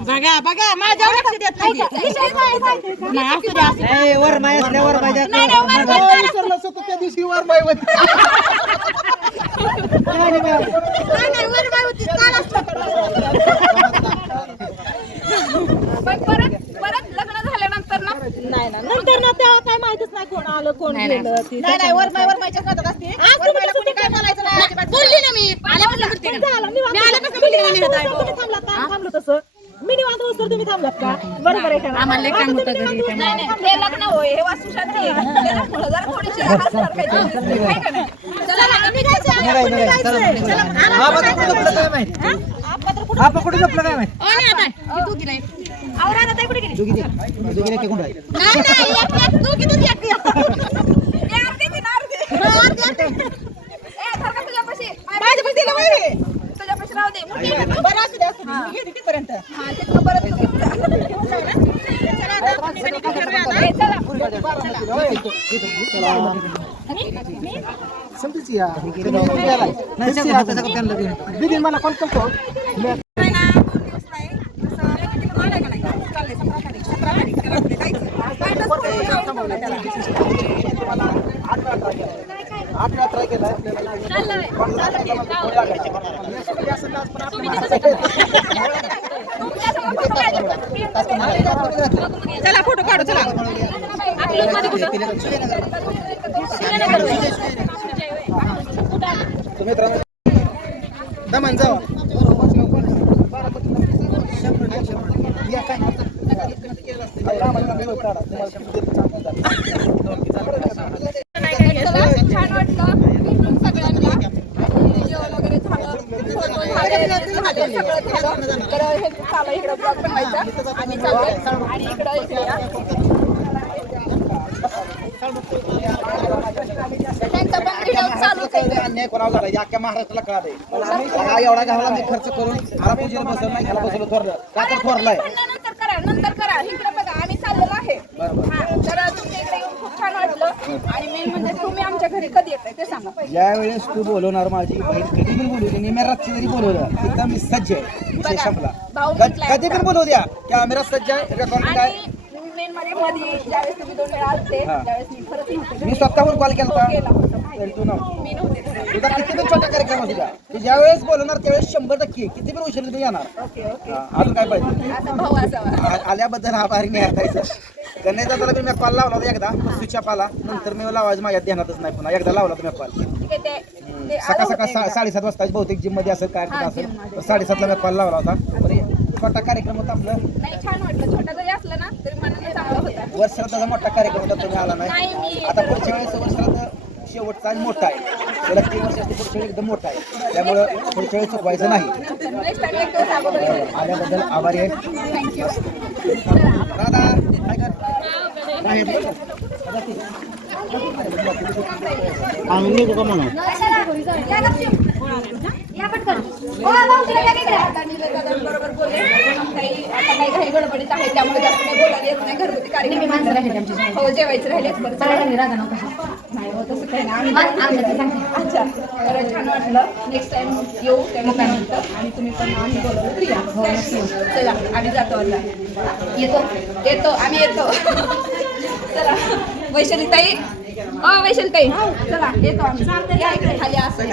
बघा बघा माझ्यावर लक्ष देत नाही नाही, असू असू द्या. वर माय असल्या वर नाही, नाही, वर बाई विसरलं होतं त्या दिवशी वर माय होती नाही, नाही, वर होती, चाल. पण परत परत लग्न झाल्यानंतर ना नाही ना नंतर ना तेव्हा काय माहितच नाही कोण आलं कोण गेलं ते. नाही नाही वरमाय वरमायच्याच नादात असते आज तुम्ही कसं ते काय बोलायचं नाही अजिबात. बोलली ना मी आल्यापासून बोलते ना. मी आल्यापासून बोलली ना मी. तुम्ही? थांबलो तसं मी निवांत बसतो तुम्ही थांबलात का बरोबर आहे का आम्हाला नाही नाही हे लग्न होय हे वास्तुशांती आहे. त्याच्यामुळं जरा थोडीशी हात सरकायची. आहे का नाही? चला ना. निघाय, निघाय, चला, निघायचं. निघाय. चला, हा तर पत्र काय कुठं करायचं? काय माहिती हा पकडून झोपलं काय माहिती ओ, नाही आता. ही दोघी नाही. आवरा ना, ताई कुठे गेली? दोघी दे दोघी नाही, नाही, एक, एक, दोघीतच एक, एक. हे अर्धी ती ना अर्धी. हा, अर्धी, अर्धी. ए, धर का तुझ्यापाशी? माझ्यापाशी दिलं बाई. तुझ्यापाशी राहू दे. मोठी आहे का? बरं असू असू. घे तिथपर्यंत. हा, परत. समजूच या. दिदी मला कॉल करतो आठ चला फोटो काढू चला. दमन जावा. या काय चला, छान वाटलं भेटून सगळ्यांना जेवण वगैरे झालं सगळं झालं. तर हे चालू इकडं ब्लॉग बनवायचा आणि चाललोय आणि इकडं इकडे या. त्यांचा पण व्हिडिओ चालूच आहे अन्याय कोणाला झाला या अख्ख्या महाराष्ट्राला कळालंय एवढा गावाला मी खर्च करून मला पूजेला बसवलं नाही ह्याला बसवलं थोरलं का तर थोरलाय नंतर करा नंतर करा इकडे बघा आम्ही चाललेलो आहे. बरोबर तर तुमच्या इकडे येऊन खूप छान वाटलं आणि मेन म्हणजे तुम्ही आमच्या घरी कधी येताय ते सांगा. पहिले ज्या वेळेस तू बोलवणार माझी बहीण कधी पण बोलू दे. रात्री जरी बोलवलं. तिथं मी सज्ज आहे. विषय संपला. भाऊ क- म्हटलाय कधी पण बोलवू द्या. कॅमेरा सज्ज आहे. रेकॉर्डिंग आहे आणि मेन म्हणजे मध्ये ज्यावेळेस तुम्ही दोन वेळा आलते त्यावेळेस मी खरंच नव्हते मी स्वतःहून कॉल केला केला होता होता माहिती. तरी तू नव्हती. मी नव्हते तुझा किती पण छोटा कार्यक्रम असू द्या. तू ज्या वेळेस बोलवणार त्यावेळेस शंभर टक्के किती पण उशीर तुम्ही येणार. Okay okay. हा, अजून काय पाहिजे? आता भाऊ असावा. आ- आल्याबद्दल आभारी नाही हटायचं गणेश दादाला पण मी कॉल लावला होता एकदा तो स्विच ऑफ आला नंतर मी लावायचं माझ्या ध्यानातच नाही पुन्हा. एकदा लावला तुम्ही कॉल ठीक आहे ते ते आलं सकाळ होतं सकाळ सा- एकदा. साडेसात वाजता बहुतेक जिममध्ये असेल काय हा, असेल gym मध्ये. तर साडेसातला मी कॉल लावला होता. तर हे छोटा कार्यक्रम होता आपलं. नाही छान वाटलं. छोटा जरी असलं ना तरी मनाने चांगला होता. वर्षाचा मोठा कार्यक्रम होता तुम्ही आला नाही, नाही मी- आता पुढच्या वेळेस वर्षाचा शेवटचा आणि मोठा आहे. त्याला तीन वर्ष असते पुढच्या वेळी एकदम मोठा आहे. त्यामुळं पुढच्या वेळेस चुकवायचं नाही. नेक्स्ट टाइम एक दिवस अगोदर येऊ. आल्याबद्दल आभारी आहे. Thank you ang ini ko ka mo na. काय बरोबर बोलले. काही आता काही काही गडबडीत आहे त्यामुळे जास्त काही बोलायला येत नाही. घरगुती कार्यक्रम हो जेवायचं राहिले नाही हो तसं काही नाही. आम्ही अच्छा तर छान वाटलं. नेक्स्ट टाइम येऊ त्यानंतर आणि तुम्ही पण आम्ही बोलवलं तर या हो चला आम्ही जातो आता. येतो? येतो आम्ही येतो. चला. वैशाली ताई अ वैशाली ताई चला येतो आम्ही. या इकडे खाली असं.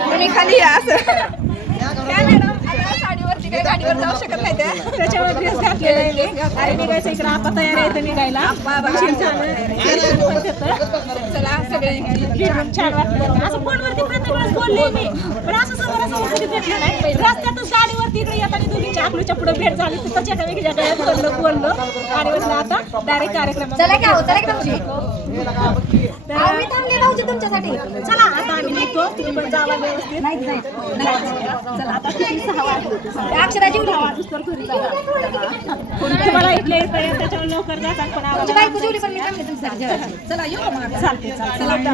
तुम्ही खाली या असं. काय मॅडम आता साडीवरती काही गाडीवर जाऊ शकत नाही त्या. त्याच्यावर ड्रेस घातलेला आहे मी. आणि निघायचं इकडे. आपा तयार आहे इथं निघायला. मशीन चालू आहे. चला सगळे. फिरून छान वाटलं. असं फोनवरती प्रत्येक वेळेस बोलले मी. पण असं समोरासमोर कधी भेटलं नाही. रस्त्यातच गाडीवरती इकडे येताना दोघीच्या अकलूच्या पुढे भेट झाली. एकामेकीच्या गळ्यात पडलं बोललो. आणि म्हटलं आता डायरेक्ट कार्यक्रम चला काय होतं आम्ही थांबले भाऊजी तुमच्यासाठी. चला आता आम्ही निघतो. तुम्ही पण जावा व्यवस्थित. नाही नाही चला आता किती सहा वाजले अक्षरा जीव लावा. तुम्हाला इथले येतं आहे, त्याच्यावर लवकर जातात पण तुमची आम्हाला बायको जेवली पण मी थांबले तुमच्यासाठी. जेवायला. चला येऊ का मग? आता? चालते चालते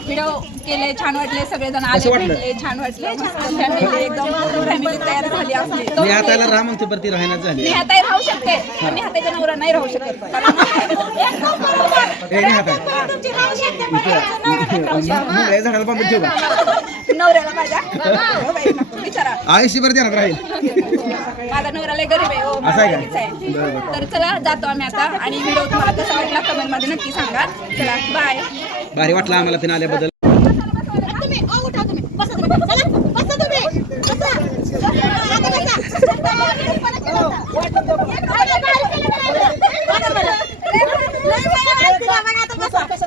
व्हिडिओ केले छान वाटले. सगळेजण आले भेटले छान वाटले. फॅमिली एकदम फॅमिली तयार झाली आपली मी राह म्हणते परती राहण्यात झाली मी हाताई राहू शकते. मी हाताच्या नवरा नाही राहू शकत. झाडाला ठेवा नवऱ्याला माझ्या हो. बाई, नको विचारा आयुष्यभर ध्यानात राहील. माझा नवरा लय गरीब आहे हो माझा आहे का? मुलगीच आहे. बरं, तर चला जातो आम्ही आता. आणि व्हिडिओ तुम्हाला कसा वाटला कमेंटमध्ये नक्की सांगा. चला बाय भारी वाटलं आम्हाला तिने आल्याबद्दल तुम्ही ओ, उठा तुम्ही बसा तुम्ही चला बसा तुम्ही बसा आता बसा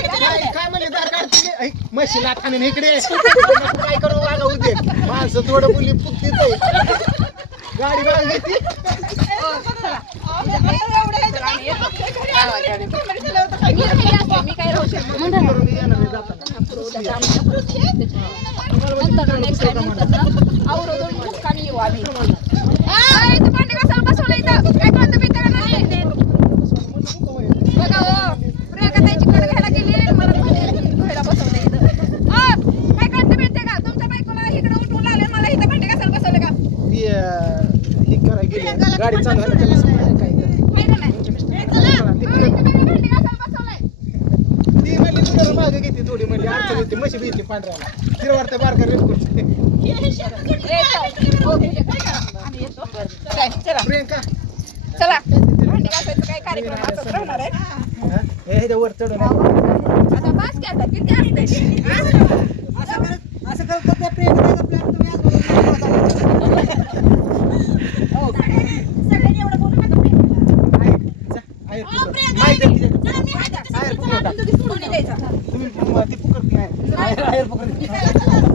म्हशी लाथाने इकडे. काय करू वागा उद्या माणसं थोडं बोलली पुकतीच आहे. गाडी बाळ घेते मी काय राहू शकतो आवरून मुक्कामी येऊ आम्ही अय, इथं भांडी घासायला बसवलं इथं. काय कळतं बिळतं का नाही? बघा हो, प्रियंका ताईची कड घ्यायला गेली आणि मला भांडी धुवायला बसवलं इथं. अ, काय कळतं बिळतं का? तुमच्या बायकोला इकडं उठवून लावलं आणि मला इथं भांडी घासायला बसवलं का? ती अं, ही करायला गेली गाडी चालू. आहे त्याला सांगायला काय? ती म्हणली तू जरा मागे घेते थोडी म्हणली अडचण येते म्हशी भेटली पांढऱ्याला. तिला वाटतं बारका रेट करते. हो, प्रियंका. चला. भांडी घासायचं काय कार्यक्रम असंच राहणार आहे. हा? हे ह्याच्या वर चढून आता बस की आता किती असते असं करत प्रियंका प्लॅन तुम्ही कोणी द्यायचा तुम्ही ती पुकरती आहे. आहे, आहे, पुकरती.